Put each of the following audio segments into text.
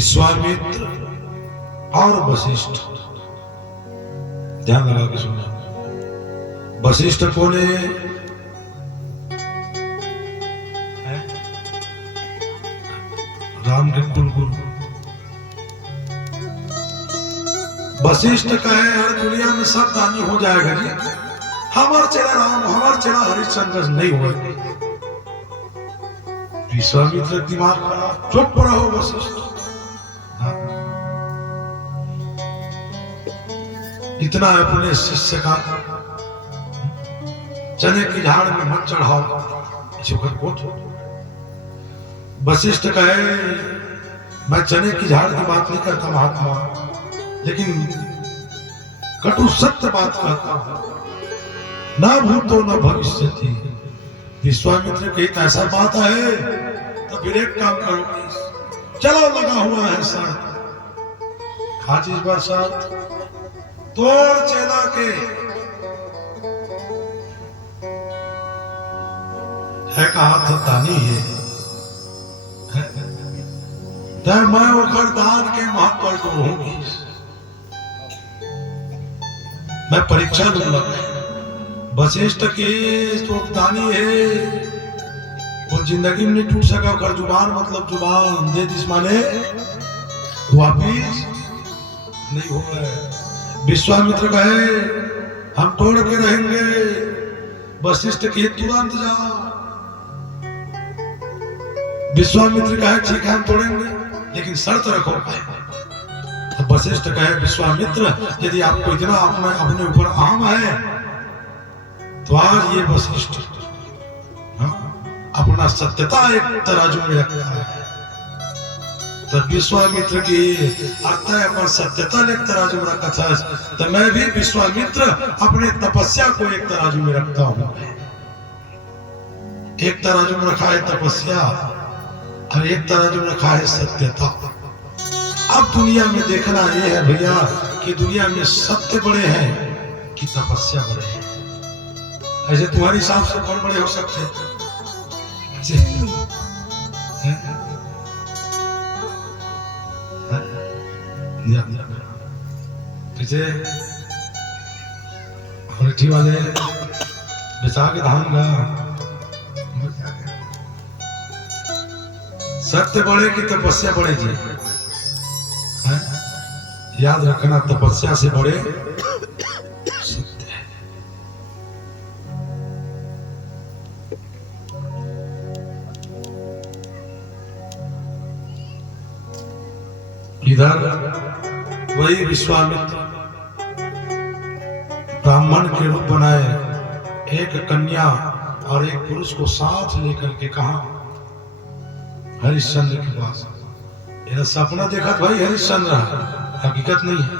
विश्वामित्र और वशिष्ठ, ध्यान लगा के सुनना। वशिष्ठ कौन है? राम के कुल गुरु। वशिष्ठ कहे हर दुनिया में सब दानी हो जाएगा जी, हमार चेला राम, हमार चेला हरिश्चंद्र नहीं हुआ। विश्वामित्र दिमाग खराब, चुप रहो वशिष्ठ। इतना अपने शिष्य का चने की झाड़ में मत चढ़ाओ। वशिष्ठ कहे मैं चने की झाड़ की बात नहीं करता महात्मा, लेकिन कटु सत्य बात कहता हूं। ना भूतो न भविष्यति। विश्वामित्र कही ऐसा बात है तो फिर एक काम करो, चलो लगा हुआ है शर्त, आज इस बार शर्त तोड़ चेला के है कहा था दानी है, मैं ओखर दान के महत्व को रहूंगी, मैं परीक्षा लूंगा। वशिष्ठ की जो दानी है वो जिंदगी में नहीं टूट सका। ओखर जुबान मतलब जुबान दे दिस माने वापिस नहीं हुआ। विश्वामित्र कहे हम तोड़ के रहेंगे। वशिष्ठ के तुरंत जाओ। विश्वामित्र कहे ठीक है हम तोड़ेंगे, लेकिन शर्त रखो। तो वशिष्ठ कहे विश्वामित्र यदि आपको इतना अपने ऊपर आम है तो आज ये वशिष्ठ अपना सत्यता एक तराजू में रखता है। तो विश्वामित्र की अतः अपन सत्यता एक तराजू में रखा था, तो मैं भी विश्वामित्र अपने तपस्या को एक तराजू में रखता हूं। एक तराजू में रखा है तपस्या और एक तराजू में रखा है सत्यता। अब दुनिया में देखना यह है भैया कि दुनिया में सत्य बड़े हैं कि तपस्या बड़े हैं। ऐसे तुम्हारे हिसाब से कौन बड़े हो सकते हैं? पीछे वाले बिछा के धान का सत्य बढ़े कि तपस्या बढ़े जी? याद रखना तपस्या से बढ़े सत्य है। इधर वही विश्वामित्र ब्राह्मण के रूप बनाए, एक कन्या और एक पुरुष को साथ लेकर के कहा हरिश्चंद्र के पास। यह सपना देखा भाई हरिश्चंद्र, हकीकत नहीं है।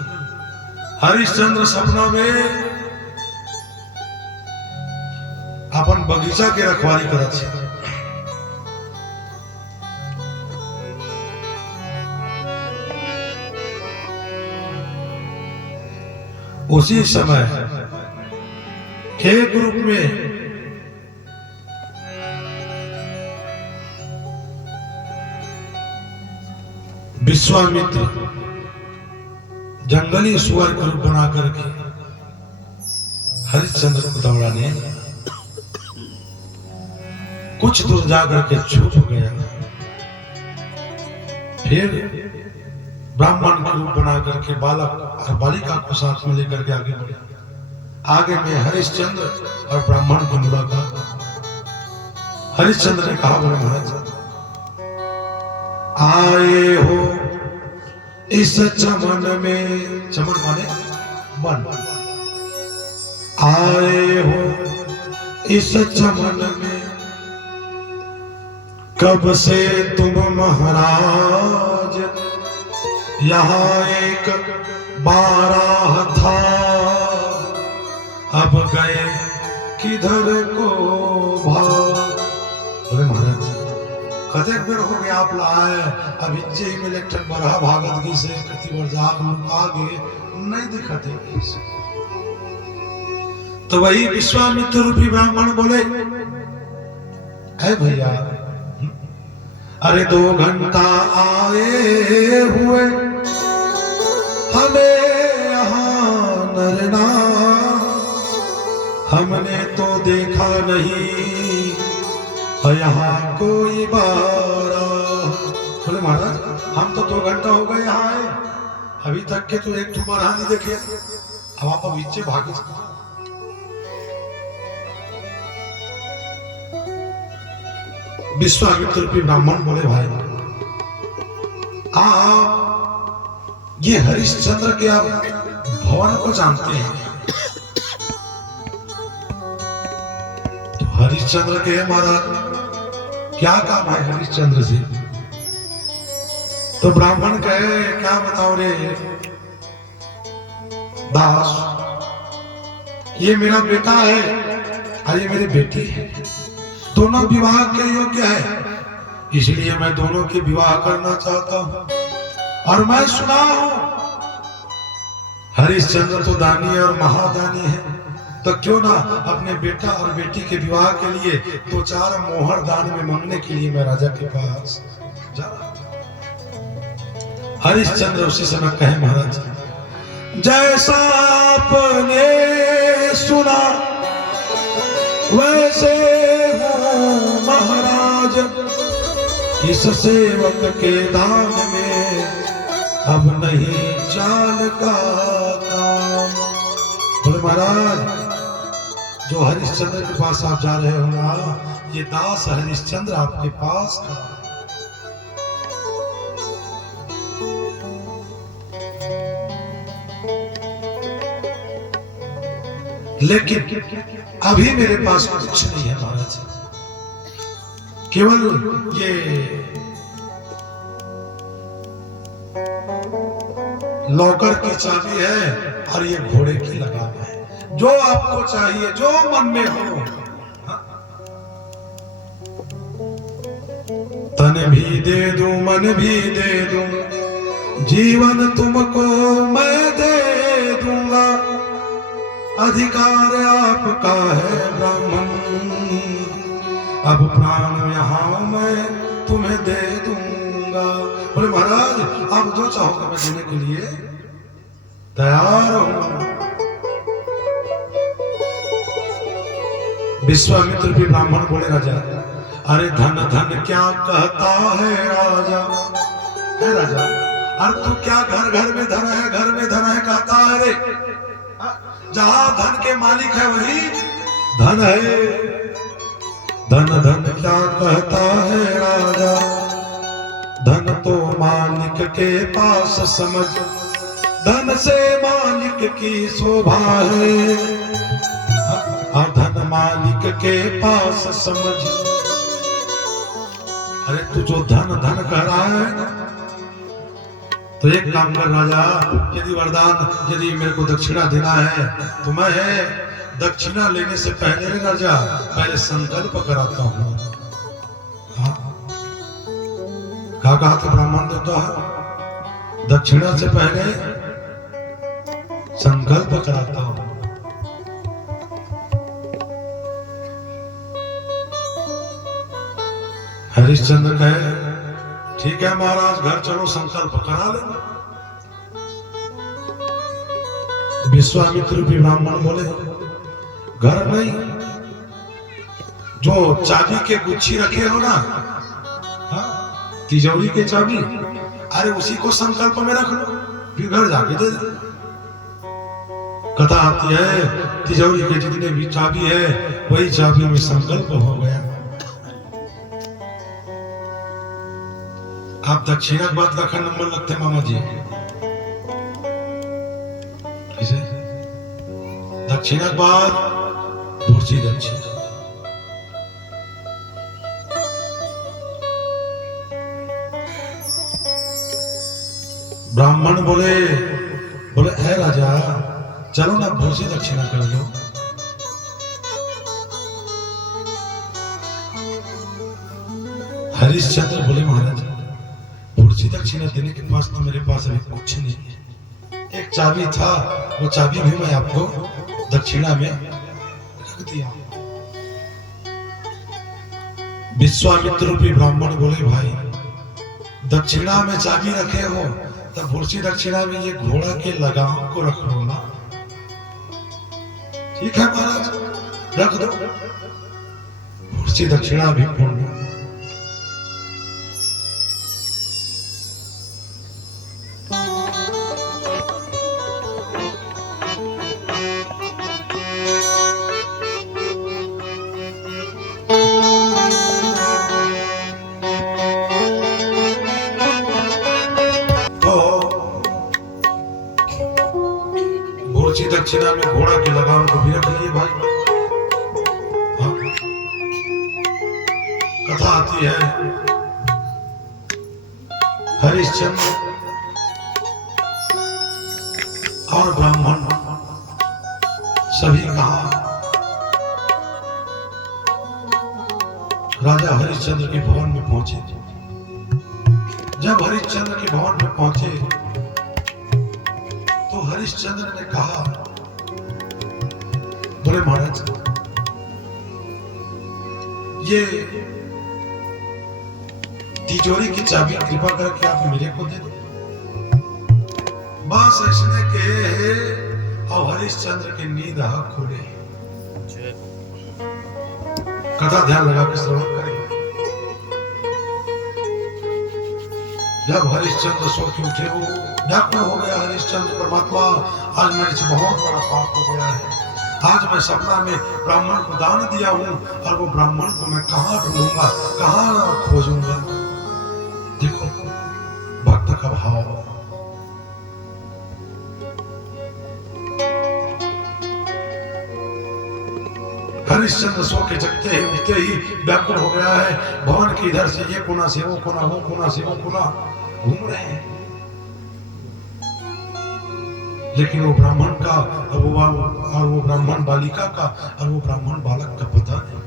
हरिश्चंद्र सपना में अपन बगीचा के रखवाली करत छे। उसी समय एक ग्रुप में विश्वामित्र जंगली सुअर का रूप बना करके हरिश्चंद्र को दौड़ाने कुछ दूर जाकर के छुप गया। फिर ब्राह्मण का रूप बना करके बालक और बालिका को साथ में लेकर के आगे बढ़े। आगे में हरिश्चंद्र और ब्राह्मण की मुलाकात। हरिश्चंद्र ने कहा बोले महाराज आए हो इस चमन में, चमन माने वन, आए हो इस चमन में कब से तुम महाराज, यहाँ एक बारह था अब गए किधर को भाग। बोले महाराज कते बेर हो गया आप लाए, अभी जे में इलेक्ट्रन बरहा भागत की से कति बार जाग आगे नहीं दिखते। तो वही विश्वामित्र रूपी ब्राह्मण बोले है भैया अरे 2 घंटा आए हुए हमें यहाँ नरना, हमने तो देखा नहीं यहाँ कोई बारा। बोले महाराज हम तो 2 घंटा हो गए यहाँ आए, अभी तक के तो एक तुम्हारा नहीं देखे, अब आप पीछे भागे। विश्वामित्र के ब्राह्मण बोले भाई आप ये हरिश्चंद्र के आप भवन को जानते हैं? तो हरिश्चंद्र के महाराज क्या काम है हरिश्चंद्र से? तो ब्राह्मण कहे क्या बताओ रे दास, ये मेरा बेटा है और ये मेरी बेटी है, दोनों विवाह के योग्य है, इसलिए मैं दोनों के विवाह करना चाहता हूं। और मैं सुना हूं हरिश्चंद्र तो दानी और महादानी है, तो क्यों ना अपने बेटा और बेटी के विवाह के लिए 2-4 मोहर दान में मांगने के लिए मैं राजा के पास जा रहा हूं। हरिश्चंद्र उसी समय कहे महाराज जैसा आपने सुना वैसे हूँ महाराज, इस सेवक के दान में अब नहीं चाल का काम। बोले महाराज जो हरिश्चंद्र के पास आप जा रहे हो ना, ये दास हरिश्चंद्र आपके पास का। लेकिन अभी मेरे पास कुछ नहीं है महाराज, केवल ये लॉकर की चाबी है और ये घोड़े की लगाम है। जो आपको चाहिए जो मन में हो, तन भी दे दूं मन भी दे दूं, जीवन तुमको मैं दे दूंगा, अधिकार आपका है ब्राह्मण, अब प्राण यहाँ मैं तुम्हें दे दूंगा। बोले महाराज आप जो चाहोगे मैं देने के लिए तैयार हूं। विश्वामित्र भी ब्राह्मण बोले राजा अरे धन धन क्या कहता है राजा, है राजा अरे तू क्या घर घर में धन है घर में धन है कहता है रे, जहां धन के मालिक है वही धन है। धन धन क्या कहता है राजा, धन तो मालिक के पास समझ, धन से मालिक की शोभा है, और धन मालिक के पास समझ। अरे तू जो धन धन कह रहा है तो एक काम कर राजा, यदि वरदान यदि मेरे को दक्षिणा देना है तो मैं दक्षिणा लेने से पहले राजा पहले संकल्प कराता हूँ। क्या कहा था ब्राह्मण देवता है, दक्षिणा से पहले संकल्प कराता हूँ। हरिश्चंद्र कहे ठीक है महाराज घर चलो संकल्प करा लेना। विश्वामित्र भी ब्राह्मण बोले घर नहीं, जो चाबी के गुच्छी रखे हो ना, तिजोरी के चाबी, अरे उसी को संकल्प में रख लो फिर घर जाके दे दे। कथा आती है तिजोरी के जितने भी चाबी है वही चाबी में संकल्प हो गया। आप दक्षिणा के बाद का नंबर लगते मामा जी, किसे दक्षिणा के बाद दूसरी दक्षिणा। ब्राह्मण बोले है राजा चलो ना दूसरी दक्षिणा कर लो। हरिश्चंद्र बोले महाराज दूसरी दक्षिणा देने के पास तो मेरे पास अभी कुछ नहीं है, एक चाबी था वो चाबी भी मैं आपको दक्षिणा में रख दिया। विश्वामित्र रूपी ब्राह्मण बोले भाई दक्षिणा में चाबी रखे हो तब भूर्सी दक्षिणा में ये घोड़ा के लगाम को रख लो ना। ठीक है महाराज, रख दो। भूर्सी दक्षिणा भी पूर्ण। दक्षिणा में घोड़ा के लगाम को भी रख लिए भाई। हाँ? कथा आती है हरिश्चंद्र और ब्राह्मण सभी कहा राजा हरिश्चंद्र के भवन में पहुंचे। जब हरिश्चंद्र के भवन में पहुंचे तो हरिश्चंद्र ने कहा, बोले महाराज ये तिजोरी की चाबी कृपा करके आप मेरे को दे दो। बस इसने के और हरिश्चंद्र की नींद खुले। कथा ध्यान लगा के श्रवण करें। जब हरिश्चंद्र सो के उठे वो व्याकुल हो गया। हरिश्चंद्र परमात्मा, आज मेरे से बहुत बड़ा पाप हो गया है। आज मैं सपना में ब्राह्मण को दान दिया हूं और वो ब्राह्मण को मैं कहां ढूंढूंगा, कहां खोजूंगा। देखो भक्त का भाव। हरिश्चंद्र सो के जगते ही उठते ही व्याकुल हो गया है। भवन के इधर से ये कोना से वो कोना, वो कोना से वो कोना घूम रहे हैं, लेकिन वो ब्राह्मण का और वो ब्राह्मण बालिका का और वो ब्राह्मण बालक का पता नहीं।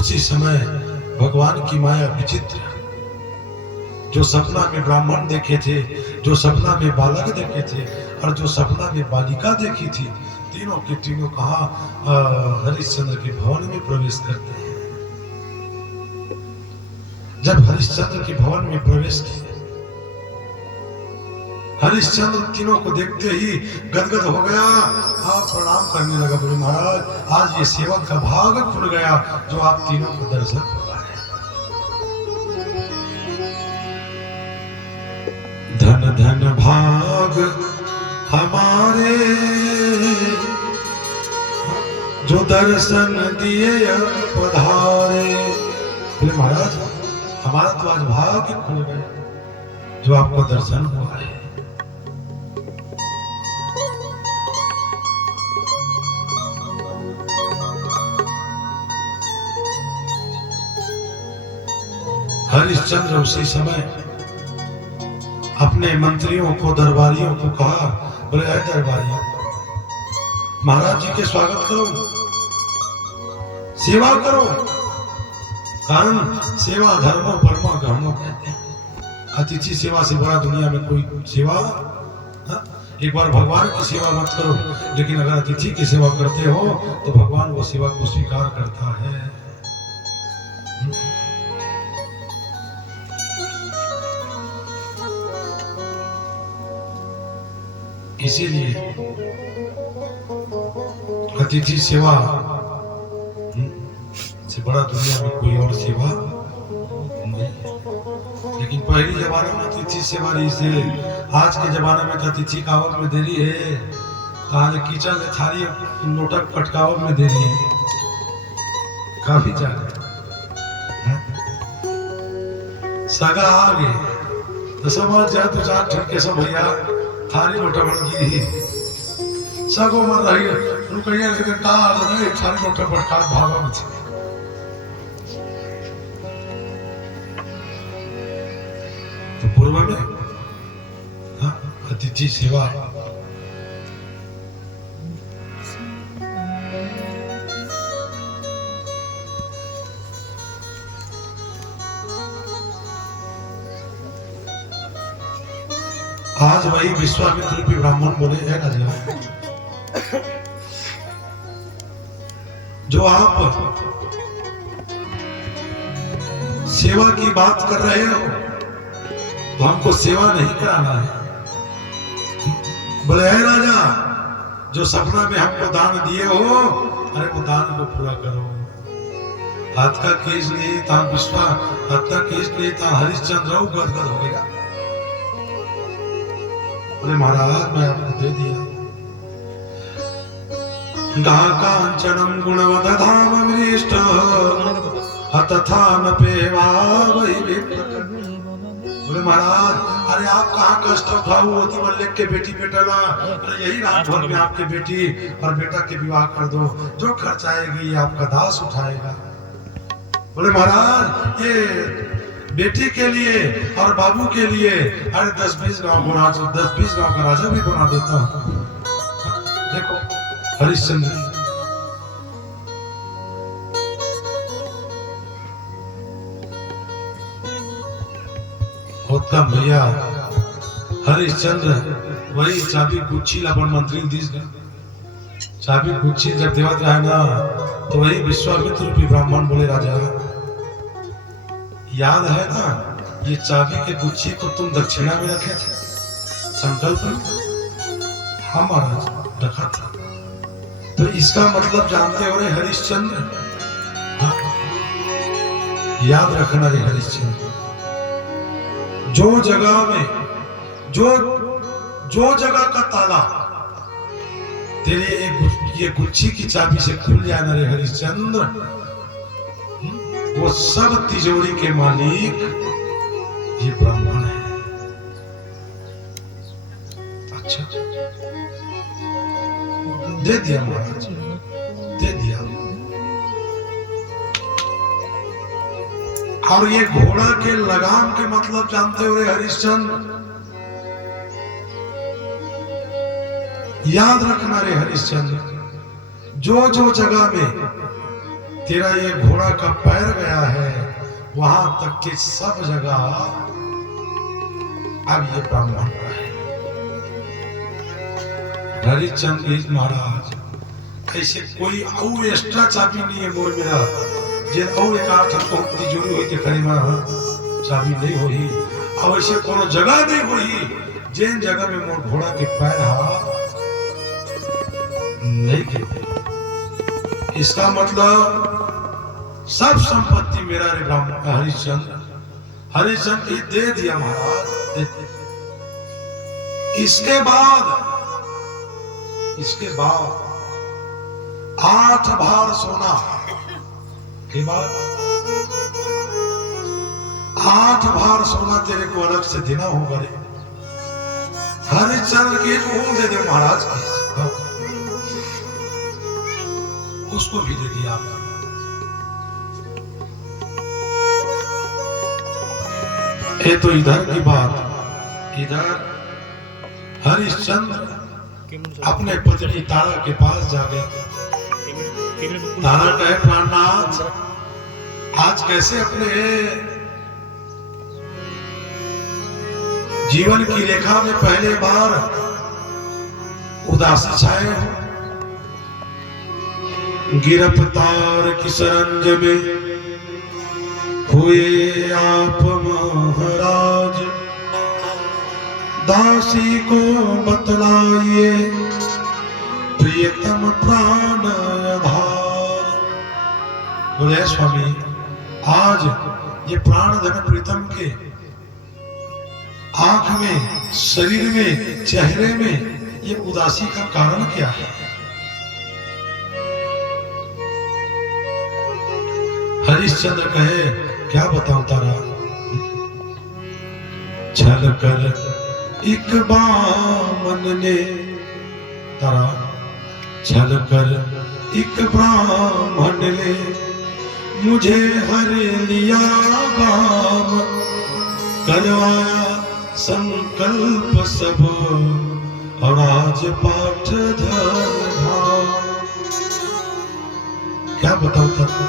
उसी समय भगवान की माया विचित्र, जो सपना में ब्राह्मण देखे थे, जो सपना में बालक देखे थे और जो सपना में बालिका देखी थी, तीनों के तीनों कहाँ हरिश्चंद्र के भवन में प्रवेश करते हैं। जब हरिश्चंद्र के भवन में प्रवेश किए, हरिश्चंद्र तीनों को देखते ही गदगद हो गया। आप प्रणाम करने लगा, बोले महाराज आज ये सेवक का भाग खुल गया जो आप तीनों को दर्शन हुआ है। धन धन भाग हमारे जो दर्शन दिए पधारे। बोले महाराज हमारा तो आज भाग्य खुल गया जो आपको दर्शन हुआ है। हरिश्चंद्र उसी समय अपने मंत्रियों को, दरबारियों को कहा, बोले ऐ दरबारियों, महाराज जी के स्वागत करो, सेवा करो। कारण सेवा धर्मो परमो गहनो कहते हैं। अतिथि सेवा से बड़ा दुनिया में कोई सेवा। एक बार भगवान की सेवा मत करो, लेकिन अगर अतिथि की सेवा करते हो तो भगवान वो सेवा को स्वीकार करता है। इसीलिए अतिथि सेवा से बड़ा दुनिया में कोई और सेवा नहीं है। लेकिन पहली जमाने में अतिथि सेवा रही से, आज के जमाने में तो अतिथि कावत में देरी है, कहानी कीचड़ थारी लोटक पटकावत में देरी है, काफी ज्यादा। सगा आ गए तो समझ जाए तो चार ठटके सब भैया थारी लोटा बन गई सगो मर रही है, रुकैया लेकिन थारी लोटा पटका भागा में। तो पूर्व में अतिथि सेवा आज वही विश्वामित्र रूपी ब्राह्मण बोले, है ना जी, जो आप सेवा की बात कर रहे हो तो हमको सेवा नहीं कराना है। बोले है राजा, जो सपना में हमको दान दिए हो, अरे वो दान को पूरा करो। हाथ का केस नहीं था विश्वा, हाथ का केस नहीं था हरिश्चंद्र गदगद हो गया। बोले महाराज मैं आपको दे दिया। कांचनम गुणवदधाम विनिष्ट तथा न पेवा वही विप्रकट। बोले महाराज, अरे आप कहाँ कष्ट उठाओ, वो लिख के बेटी बेटा, अरे यही राजभवन में आपके बेटी और बेटा के विवाह कर दो, जो खर्च आएगी ये आपका दास उठाएगा। बोले महाराज, ये बेटी के लिए और बाबू के लिए अरे 10-20 गांव को राजा, 10-20 गांव का राजा भी बना देता हूँ। देखो हरिश्चंद्र, उत्तम भैया हरिश्चंद्र वही चाबी गुच्छी लपन मंत्री दिस गए। चाबी गुच्छी जब देवत रहा ना तो वही विश्वामित्र रूपी ब्राह्मण बोले राजा, याद है ना ये चाबी के गुच्छी को तुम दक्षिणा में रखे थे, संकल्प हाँ महाराज रखा था। तो इसका मतलब जानते हो रे हरिश्चंद्र, हाँ? याद रखना रे हरिश्चंद्र, जो जगह में जो जगह का ताला तेरे ये गुच्छी की चाबी से खुल जाना रे हरिश्चंद्र, वो सब तिजोरी के मालिक ये ब्राह्मण है। अच्छा दे दिया महाराज, दे दिया। और ये घोड़ा के लगाम के मतलब जानते हो रे हरिश्चंद्र, याद रखना रे हरिश्चंद्र, जो जो जगह में तेरा ये घोड़ा का पैर गया है वहां तक के सब जगह अब ये ब्राह्मण का है। हरिश्चंद्र महाराज ऐसे कोई और एक्स्ट्रा चाबी नहीं है मोर मेरा, जे और एक आठ तिजोरी हुई खड़ी में चाबी नहीं होई, और ऐसे कोनो जगह नहीं होई जिन जगह में मोर घोड़ा के पैर हा नहीं गिरे। इसका मतलब सब संपत्ति मेरा रे ब्राह्मण हरिश्चंद्र, हरिश्चंद्र दे दिया महाराज, दे दिया। इसके बाद 8 भार सोना के बाद 8 भार सोना तेरे को अलग से देना होगा रे। हरिश्चंद्र के ऊन दे दे महाराज के, उसको भी दे दिया। ये तो इधर की बात। इधर हरिश्चंद्र अपने पत्नी तारा के पास जा गए। तारा कहे प्राणनाथ, आज कैसे अपने जीवन की रेखा में पहले बार उदासी छाए हो। गिरफ्तार की सरंज में हुए आप महाराज, दासी को बतलाइए प्रियतम प्राण आधार। बोले स्वामी, आज ये प्राण धन प्रीतम के आंख में, शरीर में, चेहरे में ये उदासी का कारण क्या है? हरिश्चंद्र कहे, क्या बताऊं तारा, छल कर एक बामन ने, तारा छल कर एक ब्राह्मण ने मुझे हर लिया काम, करवाया संकल्प सब और आज पाठ धर्म। क्या बताऊं तारा,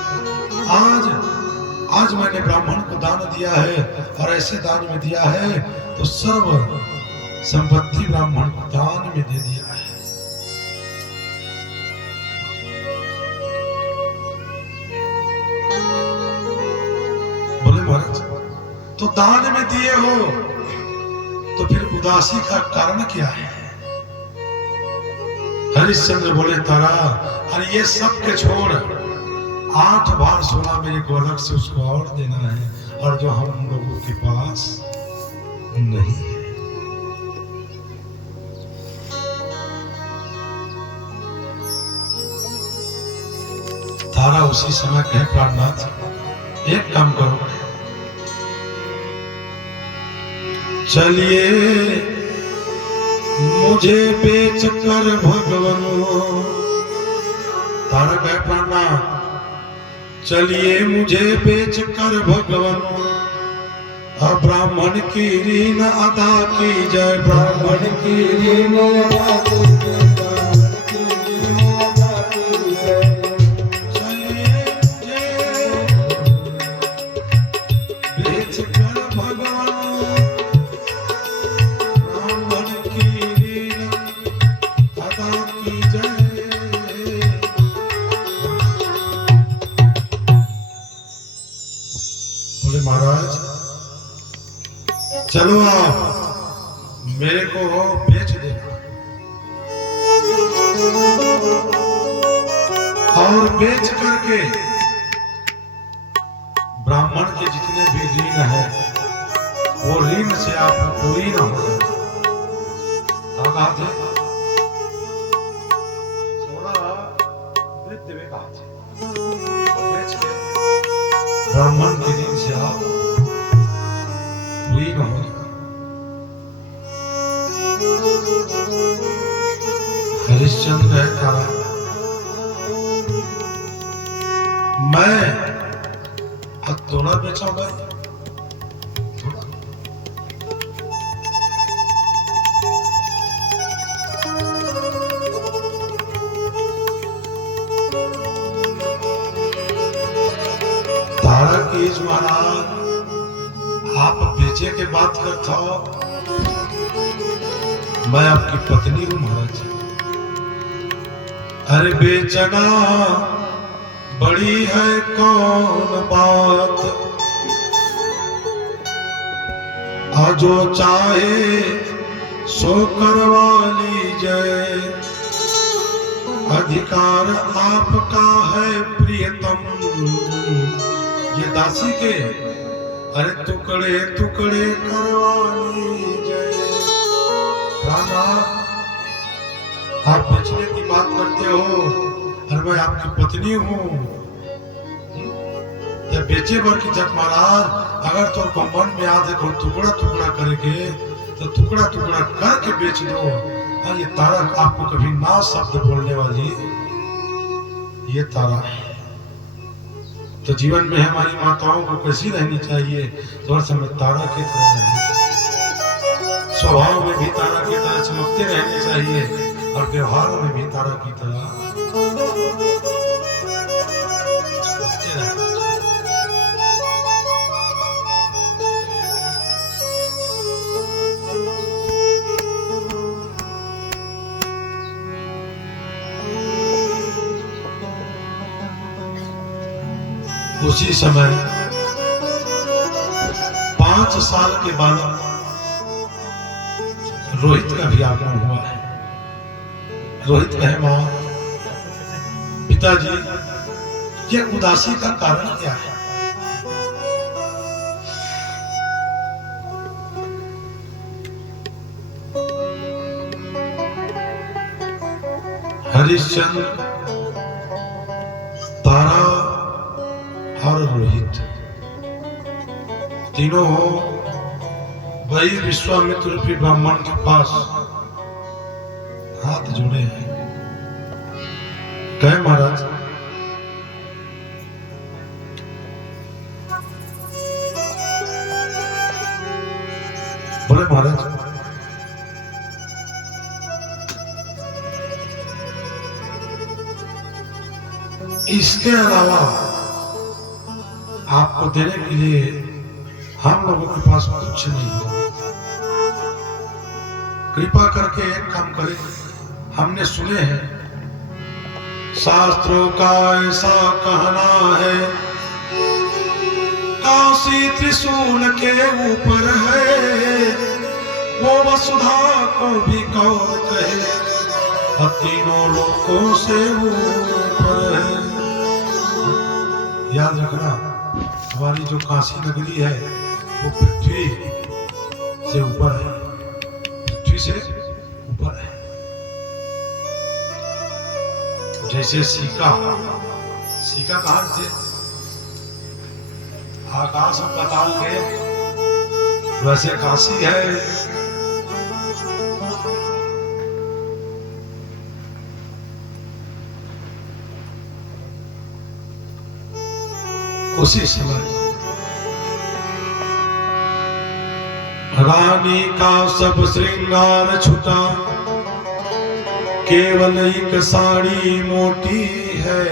आज मैंने ब्राह्मण को दान दिया है, और ऐसे दान में दिया है तो सर्व संपत्ति ब्राह्मण को दान में दे दिया है। तो दान में दिए हो, तो फिर उदासी का कारण क्या है? हरिश्चंद्र बोले तारा, अरे ये सब के छोड़ 8 बार सोना मेरे को अलग से उसको और देना है, और जो हम लोगों के पास नहीं है। तारा उसी समय कहे, प्राणनाथ एक काम करो, चलिए मुझे बेच कर भगवान। तारा कहे, प्राणनाथ चलिए मुझे बेच कर भगवान, ब्राह्मण की ऋण अदा की जय, ब्राह्मण की ऋण अदा की जय। चलिए मुझे बेच कर भगवान, ब्राह्मण की ऋण अदा की जय। बोले महाराज चलो आप मेरे को बेच देना, और बेच करके ब्राह्मण के जितने भी ऋण है वो ऋण से आप पूरी ना हो जाए। बेच के ब्राह्मण के ऋण से आप पूरी ना हो। हरिश्चंद्र है तारा, मैं थोड़ा बेचूंगा, तारा की महाराज आप बेचे के बात करता हो, मैं आपकी पत्नी हूं महाराज। अरे बेचना बड़ी है कौन बात, जो चाहे सो करवा लीजिए, अधिकार आपका है प्रियतम। ये दासी के अरे टुकड़े टुकड़े करवा लीजिए। आप बेचने की बात करते हो, अरे मैं आपकी पत्नी हूँ, बेचे भर की जग महाराज, अगर तो मन में याद है टुकड़ा टुकड़ा करके तो टुकड़ा टुकड़ा करके बेच दो। और ये तारा आपको कभी ना शब्द बोलने वाली ये तारा है। तो जीवन में हमारी माताओं को कैसी रहनी चाहिए, तो हर समय तारा की तरह रहनी चाहिए, स्वभाव में भी तारा की तरह चमकते रहने चाहिए, और व्यवहार में भी तारा की तरह चमकते रहना चाहिए। उसी समय 5 साल के बालक रोहित का भी आगमन हुआ है। रोहित कहे, मां पिताजी ये उदासी का कारण क्या है? हरिश्चंद्र, तारा और रोहित तीनों वही विश्वामित्र रूपी ब्राह्मण के पास हाथ जोड़े हैं। कहे, महाराज बोले, महाराज इसके अलावा आपको देने के लिए हम लोगों के पास कुछ नहीं है। कृपा करके एक काम करें, हमने सुने हैं शास्त्रों का ऐसा कहना है, काशी त्रिशूल के ऊपर है, वो वसुधा को भी कौन कहे, और तीनों लोकों से ऊपर है। याद रखना, हमारी जो काशी नगरी है वो पृथ्वी से ऊपर है, पृथ्वी से ऊपर है। जैसे सीका, सीका कहां से आकाश और पाताल के, वैसे काशी है। उसी समय रानी का सब श्रृंगार छुटा, केवल एक साड़ी मोटी है।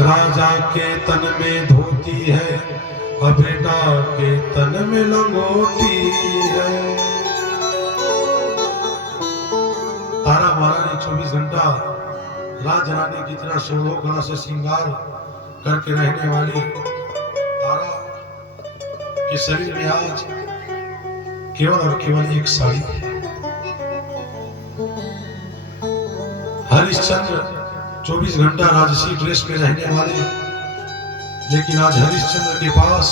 राजा के तन में धोती है, और बेटा के तन में लंगोटी है। तारा महारानी 24 घंटा राजरानी की तरह 16 कला से श्रृंगार करके रहने वाली तारा के शरीर में आज केवल और केवल एक साड़ी है। हरिश्चंद्र 24 घंटा राजसी ड्रेस में रहने वाले, लेकिन आज हरिश्चंद्र के पास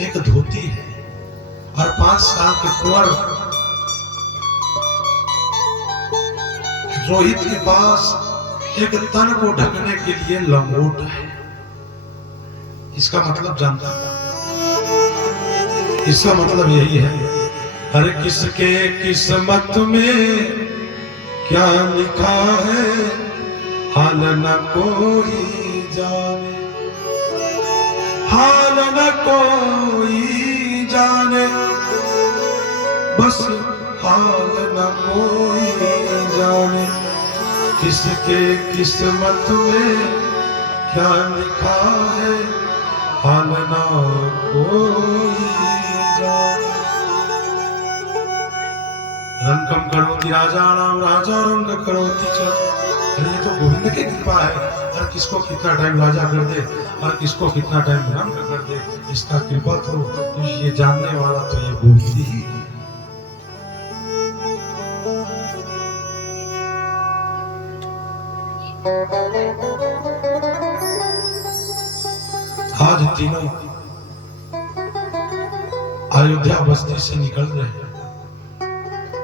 एक धोती है, और 5 साल के कुंवर रोहित के पास एक तन को ढकने के लिए लंगोट है। इसका मतलब जानता है, इसका मतलब यही है, हर किसके किस्मत में क्या लिखा है, हाल न कोई जाने, हाल न कोई जाने, बस हाल न कोई जाने, किसके किस्मत में क्या लिखा है, हाल न कोई जाने। रंगम करोति राजानाम राजा रंग करोति च। ये तो गोविंद की कृपा है, और किसको कितना टाइम राजा कर दे और किसको कितना टाइम रंग कर दे, इसका कृपा तो ये जानने वाला तो ये गोविंद ही। आज तीनों अयोध्या बस्ती से निकल रहे हैं,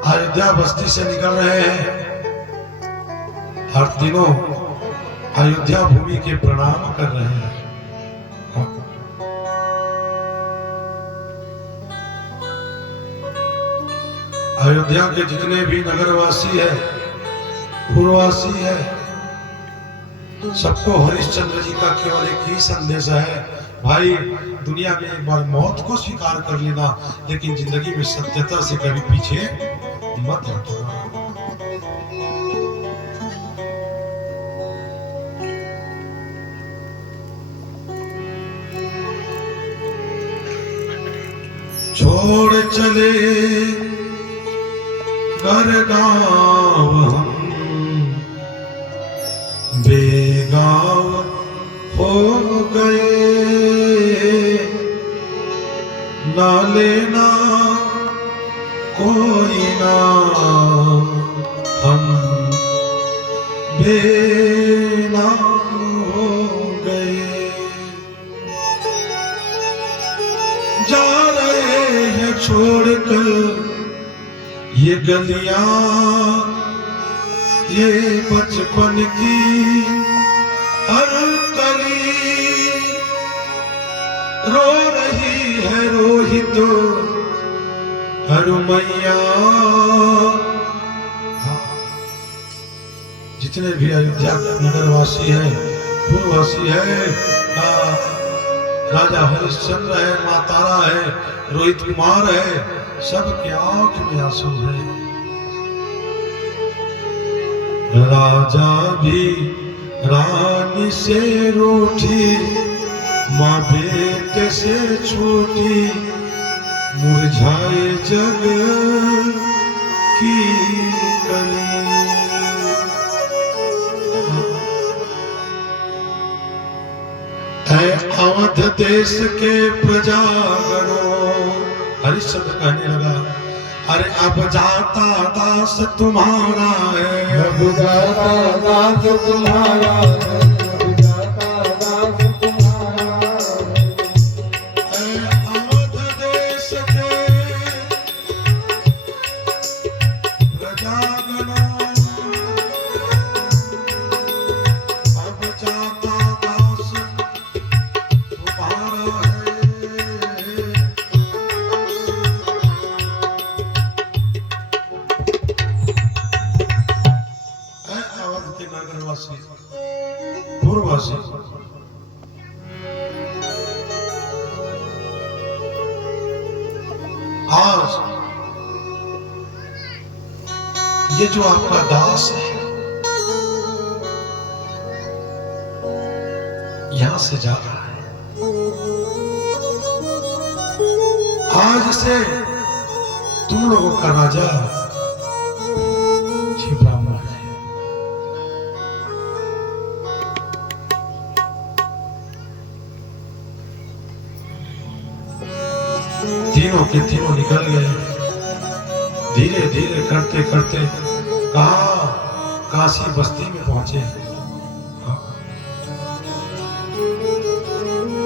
अयोध्या बस्ती से निकल रहे हैं, और तीनों अयोध्या भूमि के प्रणाम कर रहे हैं। अयोध्या के जितने भी नगरवासी है, पुरवासी है, सबको हरिश्चंद्र जी का केवल एक ही संदेश है, भाई दुनिया में एक बार मौत को स्वीकार कर लेना, लेकिन जिंदगी में सत्यता से कभी पीछे मत हटना। छोड़ चले घर गाँव हम, बेगाँव हो गए, ना लेना कोई नाम, हम बेनाम हो गए। जा रहे हैं छोड़कर ये गलियां, ये बचपन की हर कली, रो रही है रोहित हरुमैया। जितने भी अयोध्या नगरवासी है, पुरवासी है, राजा हरिश्चंद्र है, माँ तारा है, रोहित कुमार है, सबके आंख में आंसू है। राजा भी रानी से रूठी, माँ बेटे से छोटी, मुरझाए जग की कली। ऐ अवध देश के प्रजागणों, हरिश्चंद्र कहने लगा, अरे अब जाता दास तुम्हारा है, अब जाता दास तुम्हारा है, अब जाता दास तुम्हारा है। अवध देश के प्रजागणों, अब जाता दास तुम्हारा है। अवध के नगरवासी, पूर्ववासी, आज ये जो आपका दास है यहां से जा रहा है, आज से तुम लोगों का राजा श्री ब्राह्मण है। तीनों के तीनों निकल गए, धीरे धीरे करते करते कहा काशी बस्ती में पहुंचे।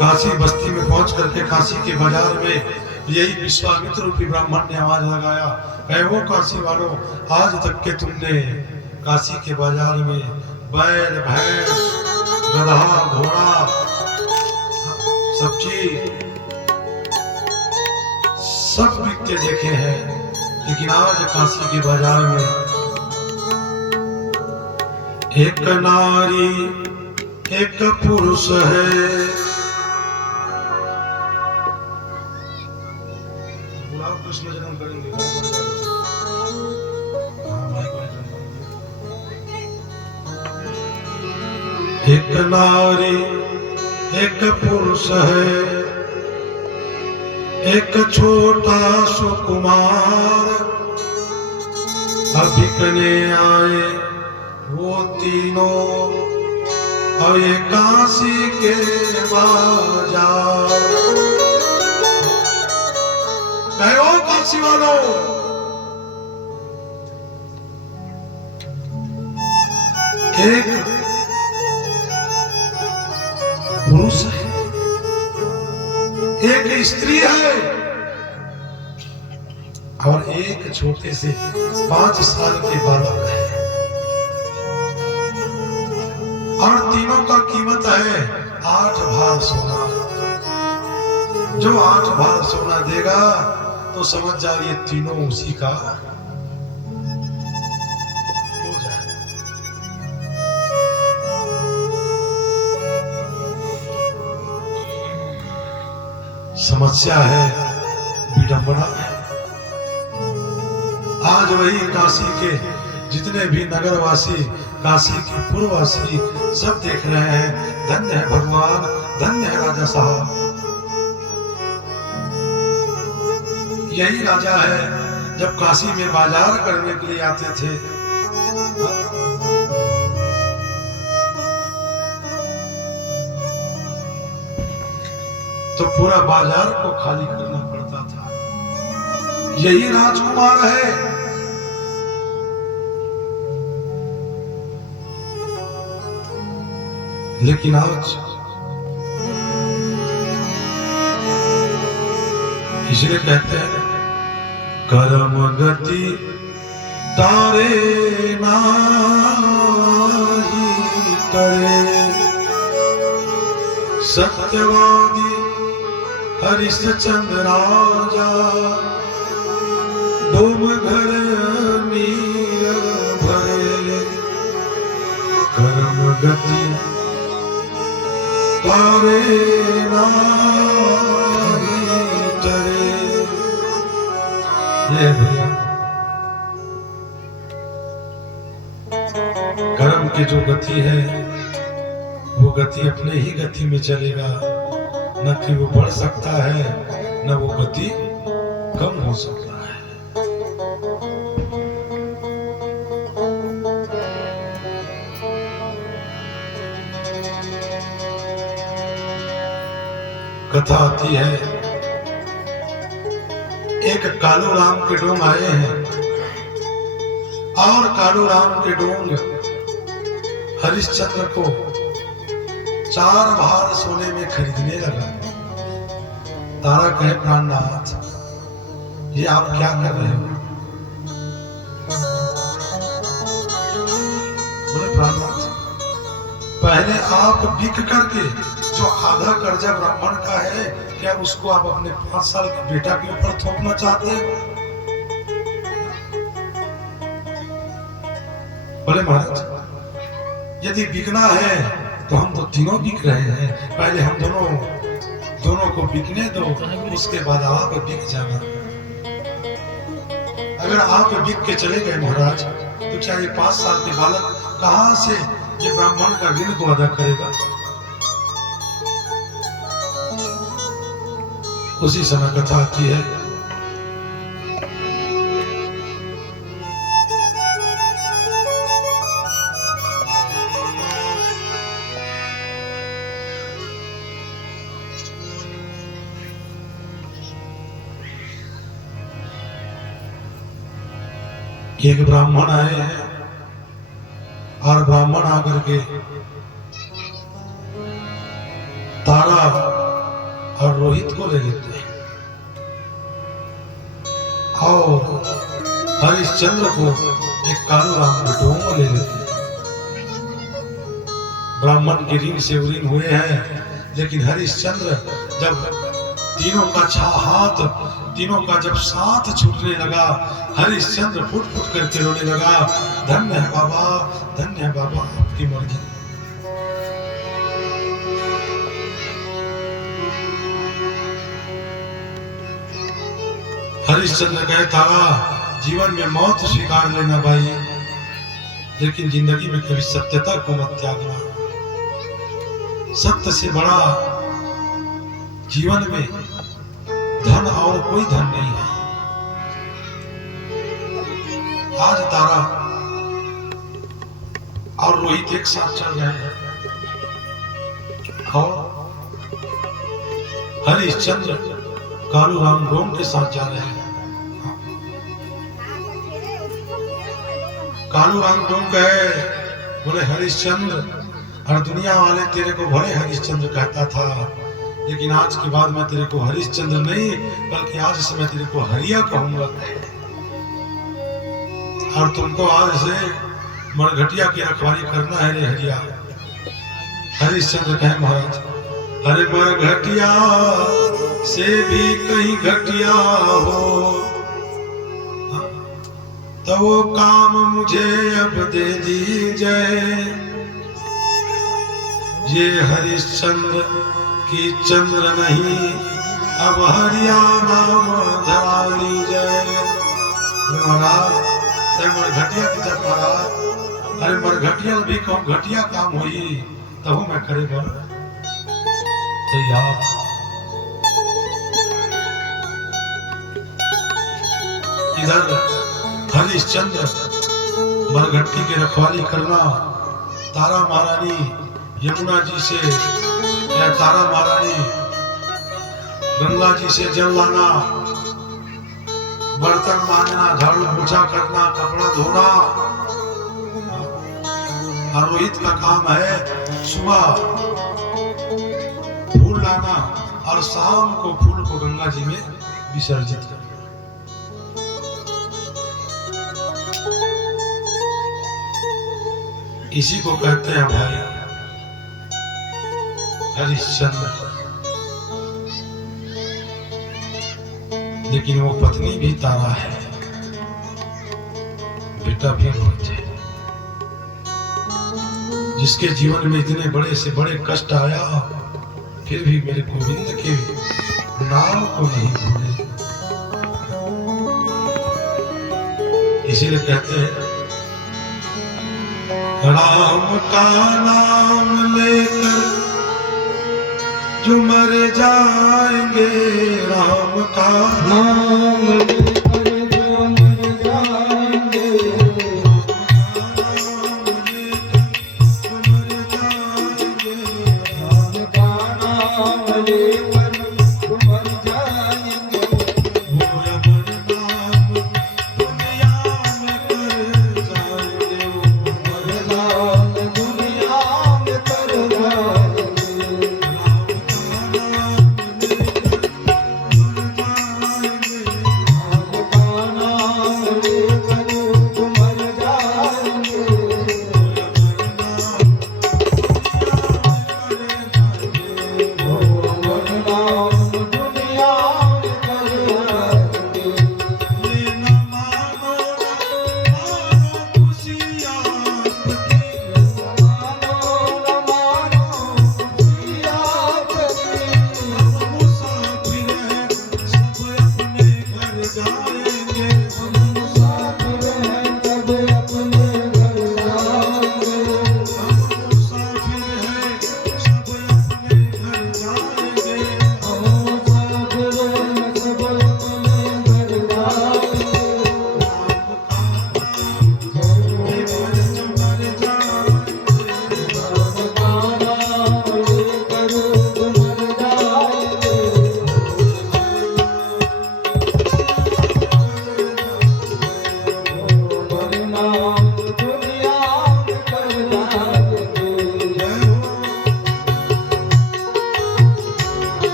काशी बस्ती में पहुंच करके काशी के बाजार में यही विश्वामित्र रूपी ब्राह्मण ने आवाज लगाया, कहे वो काशी वालों, आज तक के तुमने काशी के बाजार में बैल भैंस गधा घोड़ा सब्जी सब बिकते देखे हैं, लेकिन आज काशी के बाजार में एक नारी एक पुरुष है। कृष्ण जन्म करेंगे, एक नारी एक पुरुष है, एक छोटा सुकुमार, अभिकने आए वो तीनों, और ये काशी के बाजार। कहो काशी वालों, एक पुरुष है, एक स्त्री है, और एक छोटे से 5 साल के बालक है, और तीनों का कीमत है 8 भार सोना। जो 8 भार सोना देगा तो समझ जा ये तीनों उसी का हो जाए। समस्या है, विडंबना है। आज वही काशी के जितने भी नगरवासी, काशी के पूर्ववासी सब देख रहे हैं, धन्य है भगवान, धन्य है राजा साहब। यही राजा है जब काशी में बाजार करने के लिए आते थे, तो पूरा बाजार को खाली करना पड़ता था। यही राजकुमार है। लेकिन आज इसलिए कहते हैं कर्म गति तारे नाही करे, सत्यवादी हरिश्चंद्र राजा, डोम घर नीर भरे। कर्म गति तारे नाही करे। ये भैया कर्म की जो गति है वो गति अपने ही गति में चलेगा, न कि वो बढ़ सकता है न वो गति कम हो सकता है। कथा आती है, एक कालू राम के डोंग आए हैं और कालू राम के डोंग हरिश्चंद्र को 4 भार सोने में खरीदने लगा। तारा कहे प्राणनाथ, ये आप क्या कर रहे हो? बोले प्राणनाथ, पहले आप बिक करके जो आधा कर्जा ब्राह्मण का है, क्या उसको आप अपने 5 साल के बेटा के ऊपर थोपना चाहते हो? बोले महाराज, यदि बिकना है तो हम तो तीनों बिक रहे हैं, पहले हम दोनों को बिकने दो, उसके बाद आप बिक जाना। अगर आप बिक के चले गए महाराज, तो क्या ये 5 साल के बालक कहां से ये ब्राह्मण का ऋण को अदा करेगा? उसी समय कथा आती है, एक ब्राह्मण आए हैं और ब्राह्मण आकर के तारा और रोहित को ले लेते हैं और हरिश्चंद्र को एक कालू राम के डोंग ले लेते हैं। ब्राह्मण के ऋण से ऋण हुए हैं, लेकिन हरिश्चंद्र जब तीनों का जब साथ छूटने लगा, हरिश्चंद्र फुट फुट करके रोने लगा, धन्य है बाबा, धन्य है बाबा, आपकी मर्जी। हरिश्चंद्र कहे तारा, जीवन में मौत स्वीकार लेना भाई, लेकिन जिंदगी में कभी सत्यता को मत त्यागना। सत्य से बड़ा जीवन में धन और कोई धन नहीं है। आज तारा और रोहित एक साथ चल रहे हैं और हरिश्चंद्र कालू राम डोंग के साथ जा रहे हैं। कालू राम डोंग कहे, बोले हरिश्चंद्र, और दुनिया वाले तेरे को भले हरिश्चंद्र कहता था, लेकिन आज के बाद मैं तेरे को हरिश्चंद्र नहीं, बल्कि आज से मैं तेरे को हरिया कहूंगा। और तुमको आज से मरघटिया की रखवाली करना है रे हरिया। हरिश्चंद्र कहे महाराज, अरे मरघटिया से भी कहीं घटिया हो, तो वो काम मुझे अब दे दीजिए। ये हरिश्चंद्र की चंद्र नहीं, अब हरिया नाम धरा लीजिए। महाराज मरघटिया की तरफ महाराज, अरे मरघटिया भी कम घटिया काम हुई तब मैं करे बोल तैयार। इधर हरिश्चंद्र मरघट्टी की रखवाली करना, तारा महारानी यमुना जी से या तारा महारानी गंगा जी से जल लाना, बर्तन मांजना, झाड़ू पोछा करना, कपड़ा धोना। और रोहित का काम है सुबह फूल लाना और शाम को फूल को गंगा जी में विसर्जित करना। इसी को कहते हैं भाई हरिश्चंद्र। लेकिन वो पत्नी भी तारा है, बेटा भी रोहित है। जिसके जीवन में इतने बड़े से बड़े कष्ट आया, फिर भी मेरे गोविंद के नाम को नहीं भूले। इसीलिए कहते हैं राम का नाम लेकर जो मर जाएंगे, राम का नाम लेकर जो मर जाएंगे, राम का नाम लेकर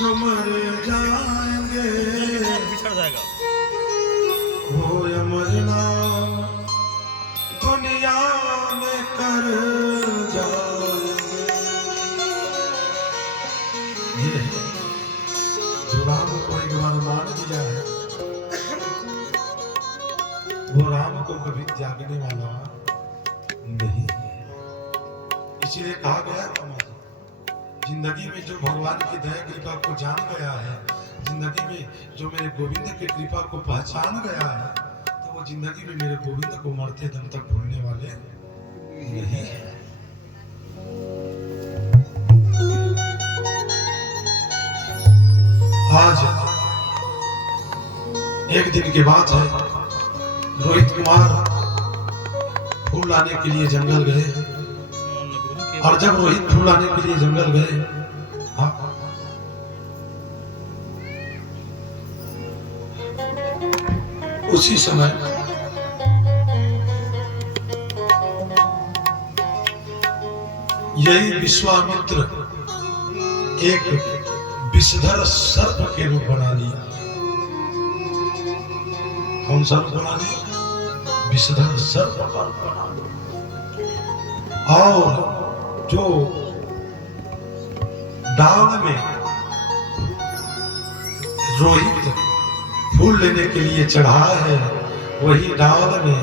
जो मर जाएंगे बिछड़ जाएगा वो अमर नाम दुनिया में कर जाएंगे। ये है जो राम को एक बार मान दिया है वो राम को कभी त्यागने वाला नहीं है। इसीलिए कहा गया जिंदगी में जो भगवान की दया कृपा को जान गया है, जिंदगी में जो मेरे गोविंद की कृपा को पहचान गया है, तो वो जिंदगी में मेरे गोविंद को मरते दम तक भूलने वाले नहीं है। आज एक दिन की बात है, रोहित कुमार फूल लाने के लिए जंगल गए और जब रोहित फूल लाने के लिए जंगल गए, उसी समय यही विश्वामित्र एक विषधर सर्प के रूप बना लिया। कौन सा रूप बना लिया? विषधर सर्प का रूप बना लिया। और जो डाल में रोहित फूल लेने के लिए चढ़ा है, वही डाल में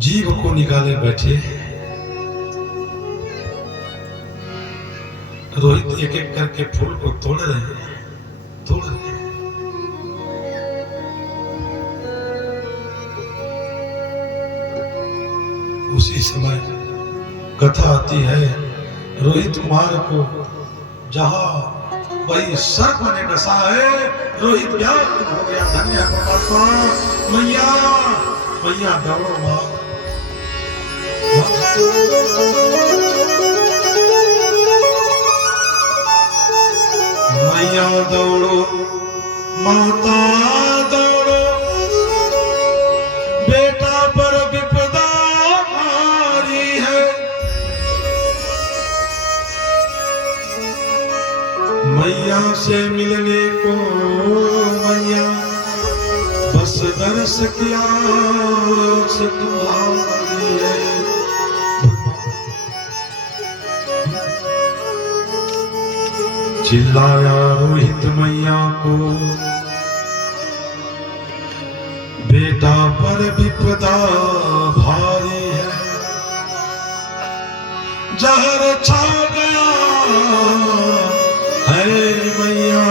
जीव को निकाले बैठे। रोहित एक एक करके फूल को तोड़ रहे हैं। उसी समय कथा आती है रोहित कुमार को जहां वही सर्प ने डसा है, रोहित व्याकुल हो गया। धन्य है परमात्मा। मैया मैया दौड़ो मां, मैया दौड़ो, माता दौड़ो, बेटा पर विपदा भारी है। मैया से मिलने को मैया बस दर्श की आस तुम्हारी है। चिल्लाया रोहित मैया को, बेटा पर विपदा भारी है। जहर छा गया है मैया,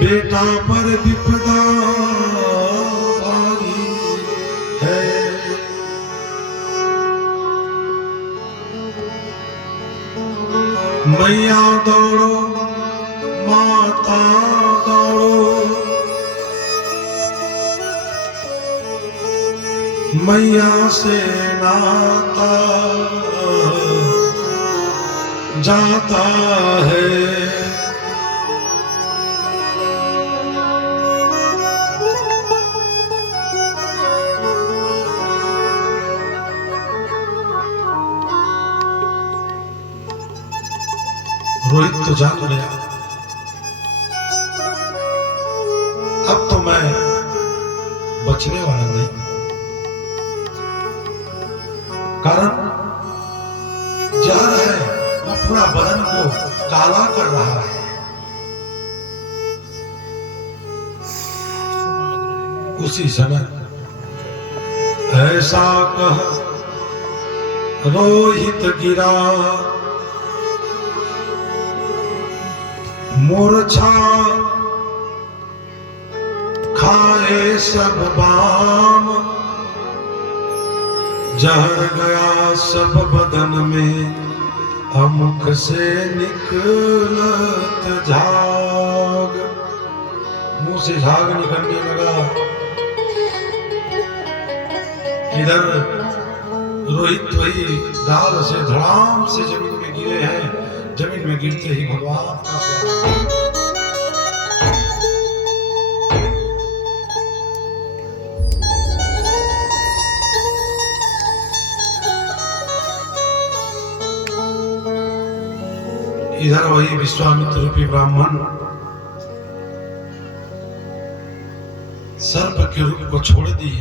बेटा पर विपदा भारी है। मैया दौड़ो, माता दौड़ो, मैया से नाता जाता है। रोहित तो जान गया, अब तो मैं बचने वाला नहीं। कारण जहर है वो पूरा बदन को काला कर रहा है। उसी समय ऐसा कह रोहित गिरा, मूर्छा खाए सब बाम, जहर गया सब बदन में, अमुख से निकलत झाग। मुंह से झाग निकलने लगा। इधर रोहित वही डाल से धड़ाम से जमीन में गिरे हैं। जमीन में गिरते ही भगवान का इधर वही विश्वामित्र रूपी ब्राह्मण सर्प के रूप को छोड़ दिए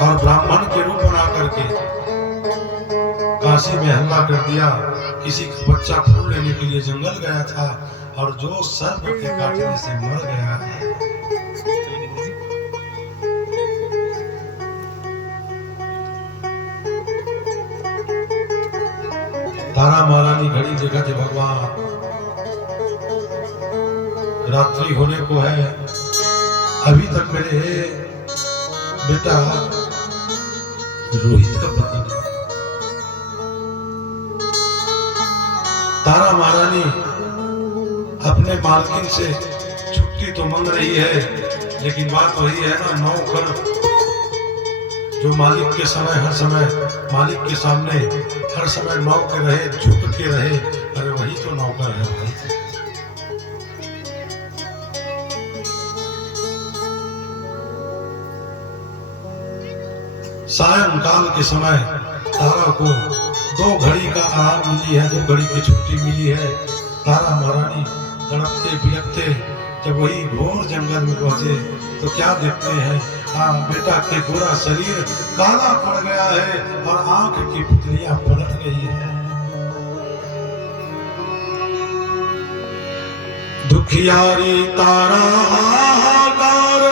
और ब्राह्मण के रूप बना करके काशी में हमला कर दिया। किसी का बच्चा फूल लेने के लिए जंगल गया था और जो सर्प के काटने से मर गया है। तारा महारानी घड़ी देखा थे भगवान, रात्रि होने को है, अभी तक मेरे बेटा रोहित का पता नहीं। तारा महारानी अपने मालकिन से छुट्टी तो मांग रही है, लेकिन बात वही है ना, नौकर जो मालिक के समय हर समय मालिक के सामने हर समय नौकर रहे, झुक के रहे, अरे वही तो नौकर है भाई। सायंकाल के समय तारा को 2 घड़ी का आराम मिली है, 2 घड़ी की छुट्टी मिली है। तारा महारानी तड़पते बिलखते जब वही घोर जंगल में पहुंचे तो क्या देखते हैं, हाँ, बेटा के पूरा शरीर काला पड़ गया है और आंख की पुतलियां पलट गई है। दुखियारी तारा हाहाकार,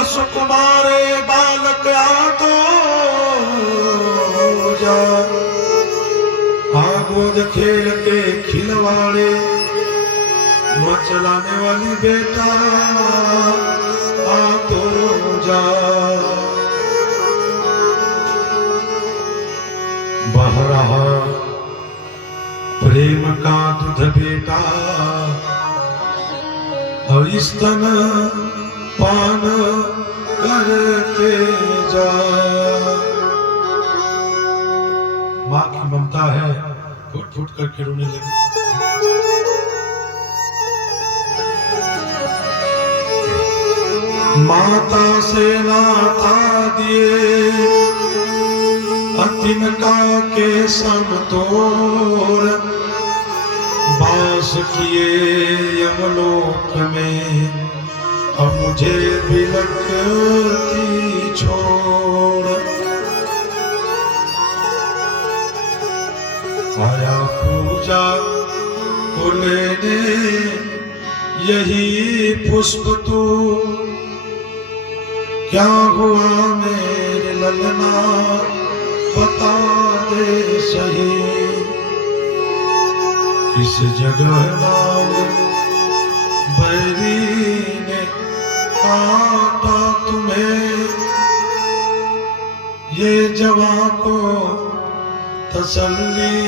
असुकुमारे बालक आतो जा, आगोद खेल के खिलवाड़े मचलाने वाली बेटा आतुर जा बह रहा प्रेम का दूध बेटा और स्तन पान करते जा। माँ की ममता है, फुट फुट करके रोने लगी। माता से नाता दिए तिनका के समतोर बास किए यमलोक में अब मुझे बिलखती छोड़। आया पूजा को लेने यही पुष्प तू क्या हुआ मेरे ललना बता दे सही। किस जगह नाम बैरी ने काटा तुम्हें ये जवां को तसल्ली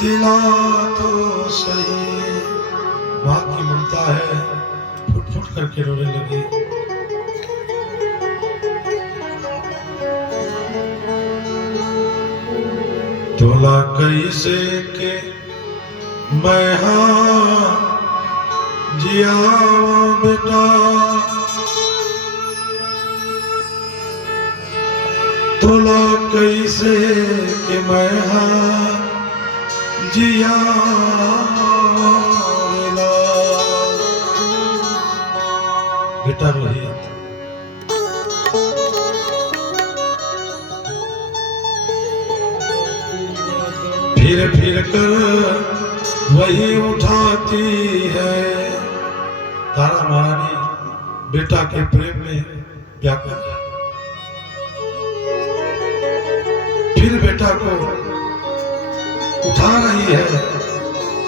दिला तो सही। माँ की ममता है, फुट फुट करके रोने लगी। तोला कैसे के मैं हाँ जिया बेटा तोला कैसे के मैं हाँ जिया बेटा रोहित फिर फिर कर वही उठाती है। तारा महारानी बेटा के प्रेम में व्याकुल है। फिर बेटा को उठा रही है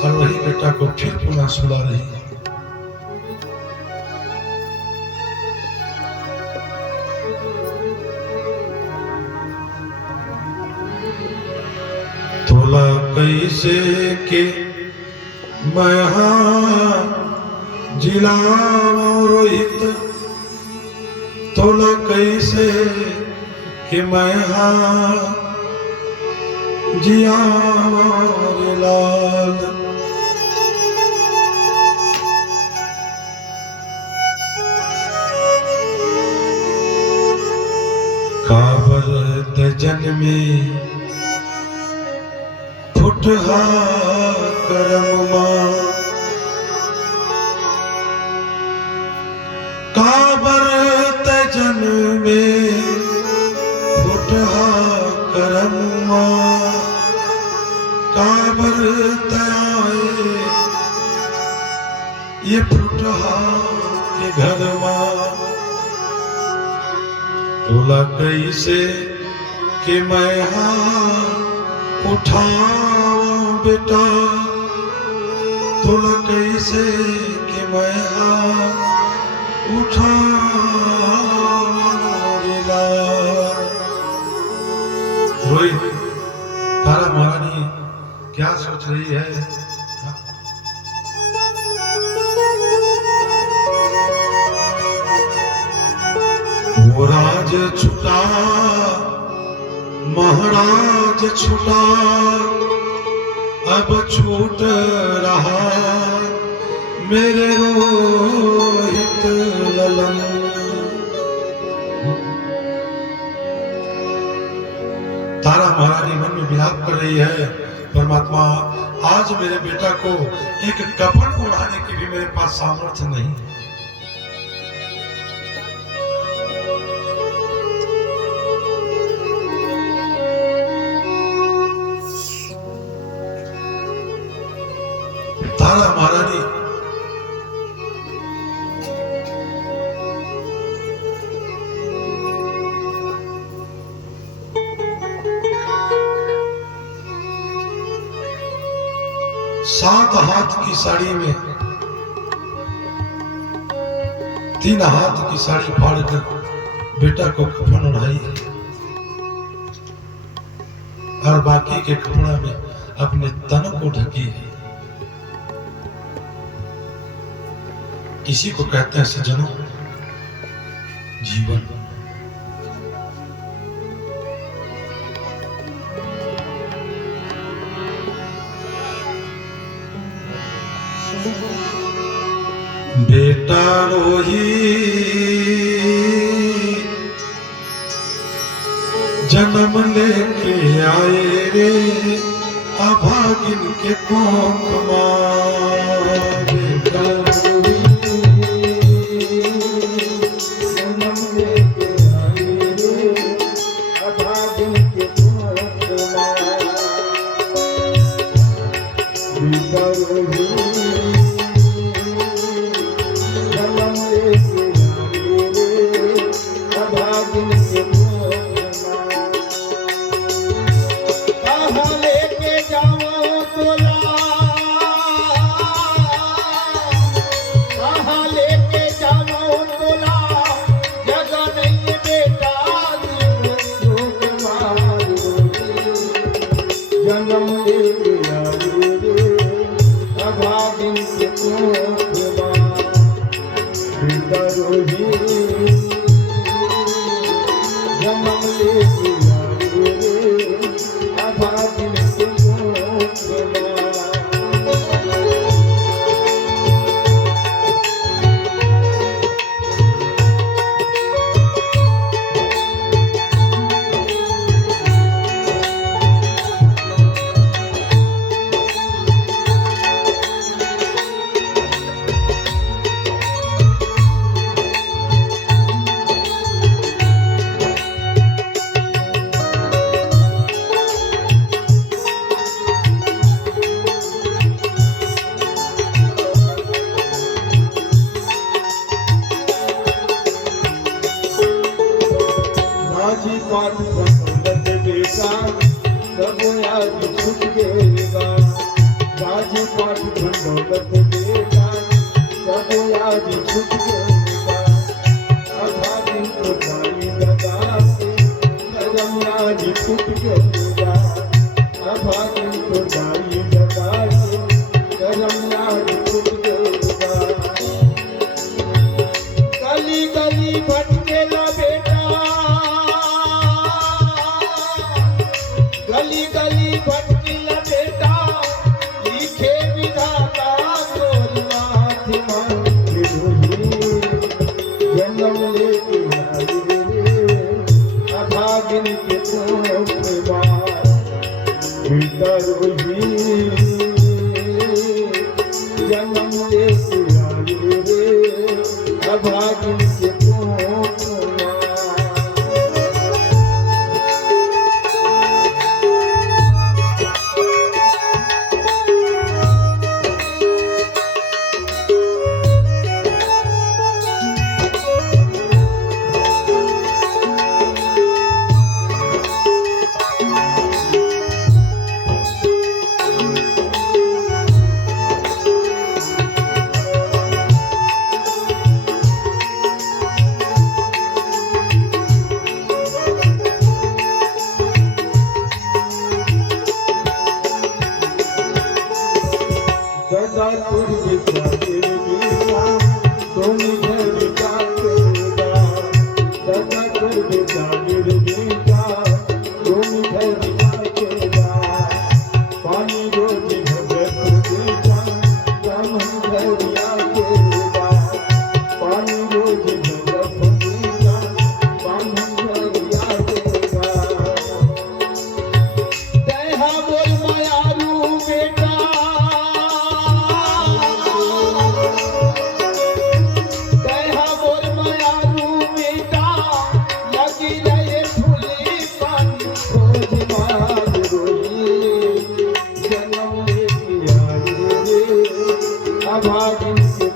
और वही बेटा को फिर पुनः सुला रही है। तोला कैसे के मैं हाँ जिलाओ रोहित तोला कैसे के मैं हाँ जिया लाल। काबर जन्मे फुटहा करम माँ काबर जन्मे फुटहा करम माँ काबर आए ये फुटहा के घर माँ। तोला कैसे कि मैं हाँ उठाओ बेटा तोला कैसे कि मैं हाँ उठाओ रोहित तारा महारानी क्या सोच रही है? वो राज छुटा महाराज छुटा अब छूट रहा मेरे रोहित ललन। तारा महारानी मन में विलाप कर रही है, परमात्मा आज मेरे बेटा को एक कफन उड़ाने की भी मेरे पास सामर्थ्य नहीं है। तारा महारानी सात हाथ की साड़ी में 3 हाथ की साड़ी फाड़कर बेटा को कफन उड़ाई और बाकी के कपड़ा में अपने तन को ढकी है। इसी को कहते हैं सज्जनों जीवन। बेटा रोही जन्म लेके आए रे अभागिन के कोख मां। बेटा रोही जन्म लेके आए रे अभागिन के कोख मां। बेटा रोही पाठ बसंत बेटा सब याद छूट गएगा। राजी पाठ बसंत बेटा सब याद छूट गएगा। अभागिन तो जाई लगा से करम याद छूट गएगा। अभागिन तो जाई लगा से करम याद छूट गएगा। गली गली भटकेला बेटा, गली गली भटकेला बेटा, लिखे विधाता तोर माथे मांगे रोही। जन्म लेके आई रे अभागिन के कोख मां। बेटा रोही जन्म लेके आई रे अभागिन के कोख मां। गदापुर विद्यालय सोनी घर का तेरा। गदापुर विद्यालय सोनी घर का तेरा। पानी रोज भगत बेटा ब्राह्मण घरिया तेरा। पानी रोज भगत बेटा ब्राह्मण घरिया तेरा। दया बोल मायारू बेटा, अभागिन के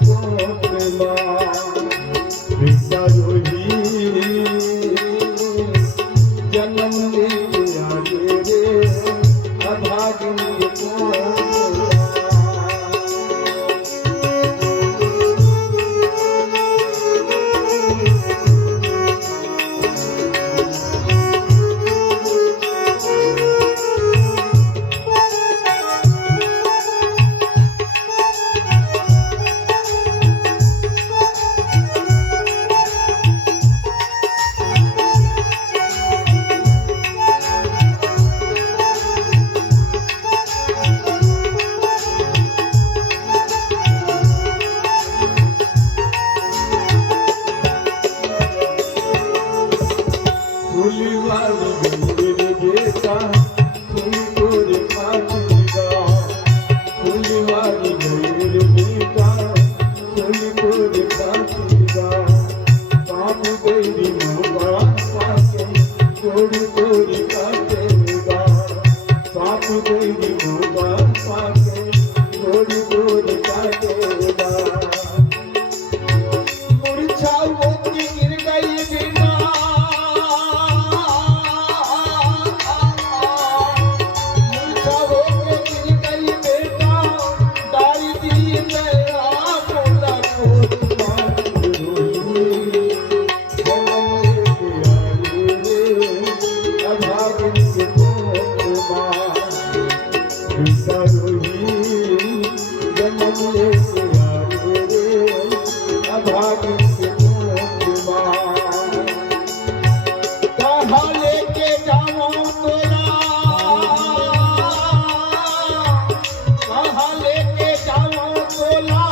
तोरी तोरी काटेगा सांप तेरी मोगा पाके तोरी तोरी काटेगा सांप तेरी मोगा पाके तोरी तोरी काटेगा मूर्छा होती गिर गई बेटा मूर्छा होके गिर गई बेटा डाली दी नया बोला कोई बात रोई जन्म लेके आए रे अभागिन से मां बेटा रोई जन्म लेके आए रे अभागिन से मां कहाँ लेके जाऊं तोरा कहाँ लेके जाऊं तोला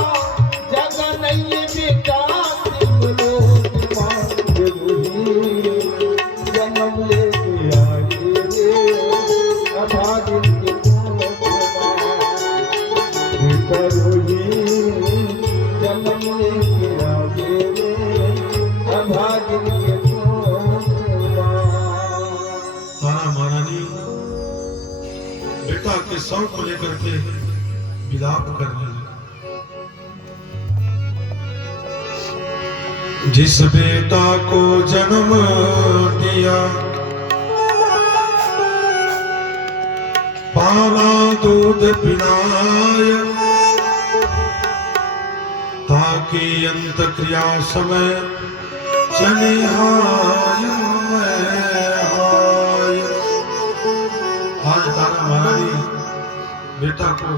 जगह नहीं बेटा तिमलो जन्म लेके आए रे अभागिन के बेटा रोही जन्म लेके आए रे अभागिन के तारा महारानी बेटा के शव को लेकर के विलाप करने लगी। जिस बेटा को जन्म दिया पाला दूध पिलाया ताकि अंत क्रिया समय चले हाय हाय। आज तारा महारानी बेटा को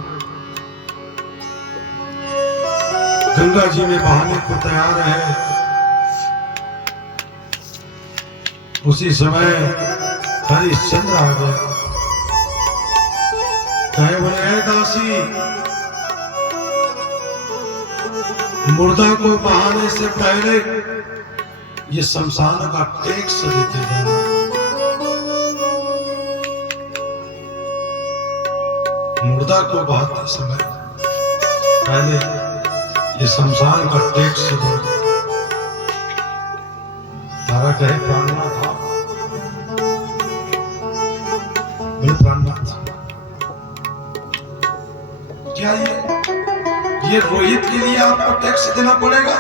गंगा जी में बहाने को तैयार है। उसी समय हरिश्चंद्र आ गया। कहे बोले ऐ दासी मुर्दा को बहाने से पहले ये शमशान का टैक्स देते जाना। मुर्दा को बहाते समय पहले ये शमशान का टैक्स दो। तारा कहे प्राणनाथ था बोले प्राणनाथ क्या ये रोहित के लिए आपको टैक्स देना पड़ेगा।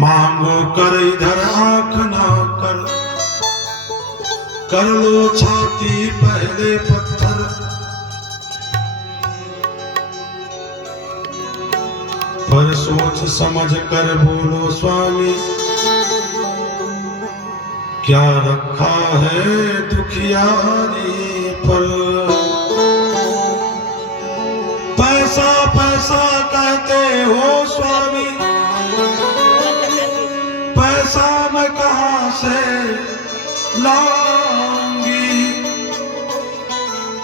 मांगो कर इधर आंख ना कर लो छाती पहले पत्थर। पर सोच समझ कर बोलो स्वामी क्या रखा है दुखियारी पर। पैसा पैसा कहते हो स्वामी पैसा मैं कहां से लाऊंगी।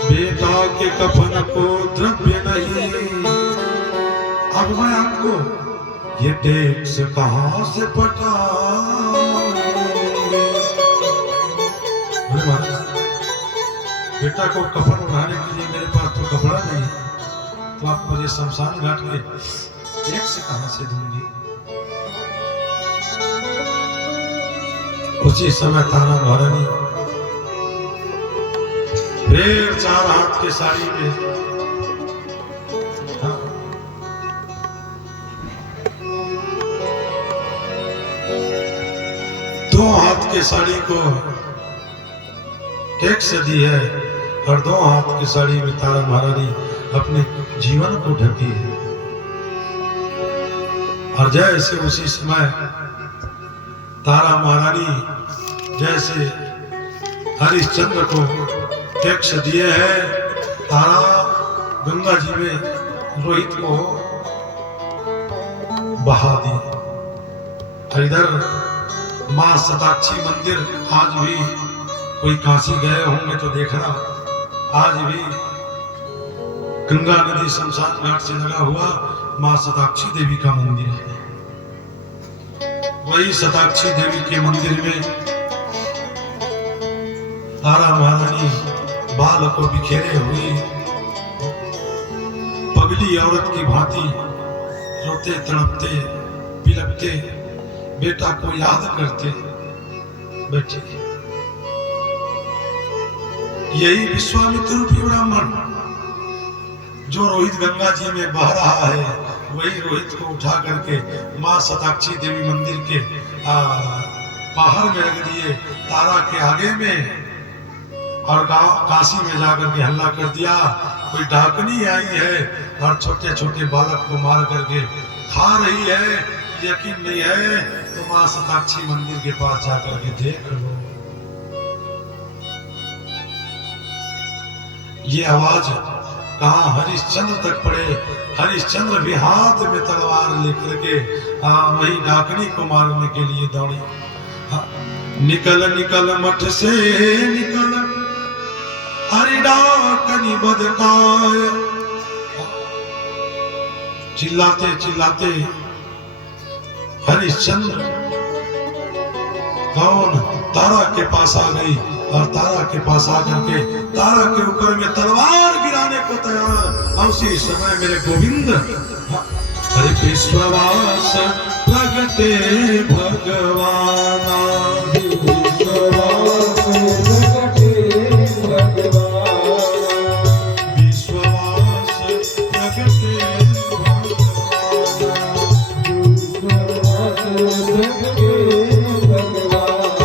बेटा के कफन को द्रव्य नहीं अब मैं आपको ये टैक्स कहां से पटाऊंगी। बेटा को कफन उठाने के लिए मेरे पास तो कपड़ा नहीं तो आप मुझे शमशान घाट के टैक्स कहां से दूंगी। उसी समय तारा महारानी फिर 4 हाथ के साड़ी में दो हाथ के साड़ी को टैक्स दी है और 2 हाथ की साड़ी में तारा महारानी अपने जीवन को ढकी है। और जैसे उसी समय तारा महारानी जैसे हरिश्चंद्र को टैक्स दिए हैं तारा गंगा जी में रोहित को बहा दी। इधर मां शताक्षी मंदिर आज भी कोई काशी गए होंगे तो देखना आज भी गंगा नदी शमशान घाट से लगा हुआ मां शताक्षी देवी का मंदिर है। वही शताक्षी देवी के मंदिर में तारा महारानी बाल को बिखेरे हुई पगली औरत की भांति रोते तड़पते बिलखते बेटा को याद करते बेटे। यही विश्वामित्र रूपी ब्राह्मण जो रोहित गंगा जी में बह रहा है, वही रोहित को उठा करके मां शताक्षी देवी मंदिर के बाहर में रख दिए, तारा के आगे में, और गांव काशी में जाकर के हल्ला कर दिया कोई डाकनी आई है और छोटे छोटे बालक को मार करके खा रही है, यकीन नहीं है तो मां शताक्षी मंदिर के पास जाकर के देख लो। ये आवाज कहाँ हरिश्चंद्र तक पड़े। हरिश्चंद्र भी हाथ में तलवार लेकर के वही डाकनी को मारने के लिए दौड़ी। निकल निकल मठ से निकल हरि डाकनी बदकाय। चिल्लाते चिल्लाते हरिश्चंद्र कौन तारा के पास आ गई और तारा के पास आकर के तारा के ऊपर में तलवार गिराने को तैयार। और उसी समय मेरे गोविंद हरे विश्वास प्रगटे भगवाना। विश्वास प्रगटे भगवाना। विश्वास प्रगटे भगवाना।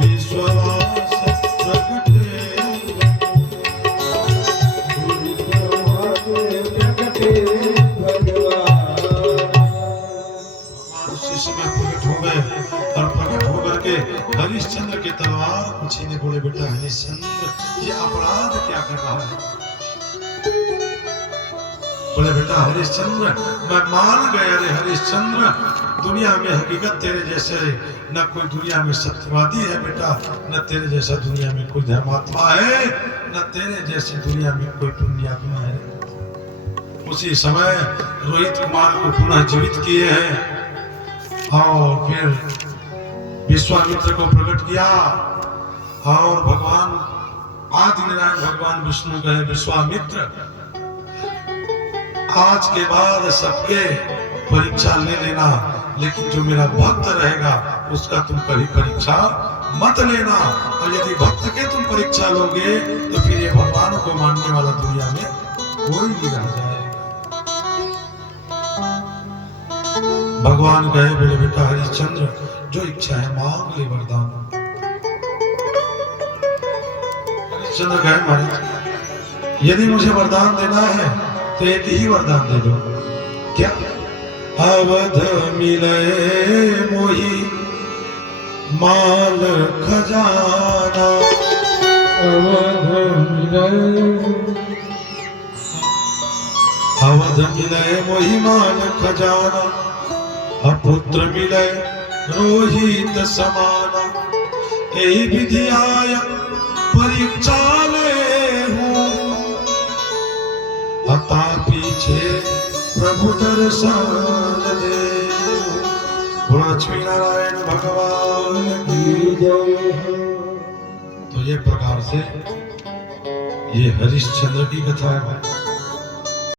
विश्वास प्रगटे हरिश्चंद्र के तलवार को छीने बोले बेटा हरिश्चंद्र ये अपराध क्या कर रहा है। बोले बेटा हरिश्चंद्र मैं मान गया रे हरिश्चंद्र, दुनिया में हकीकत तेरे जैसे न कोई दुनिया में सत्यवादी है बेटा, न तेरे जैसा दुनिया में कोई धर्मात्मा है, न तेरे जैसी दुनिया में कोई पुण्यात्मा है। उसी समय रोहित कुमार को पुनः जीवित किए हैं और फिर विश्वामित्र को प्रकट किया और भगवान आदि नारायण भगवान विष्णु कहे विश्वामित्र आज के बाद सबके परीक्षा ले लेना, लेकिन जो मेरा भक्त रहेगा उसका तुम कभी परीक्षा मत लेना, और यदि भक्त के तुम परीक्षा लोगे तो फिर ये भगवान को मानने वाला दुनिया में कोई नहीं रह जाएगा। भगवान कहे बोले बेटा हरिश्चंद्र जो इच्छा है मांग ले वरदान। हरिश्चंद्र कहे महाराज यदि मुझे वरदान देना है तो एक ही वरदान दे दो। क्या? अवध मिले मोही माल खजाना। अवध मिले मोही माल खजाना, पुत्र मिले रोहित समाना। यही विधि आय परीक्षा ले हूँ, अता पीछे प्रभु दर्शन दे। लक्ष्मी नारायण भगवान की जय। तो ये प्रकार से ये हरिश्चंद्र की कथा है।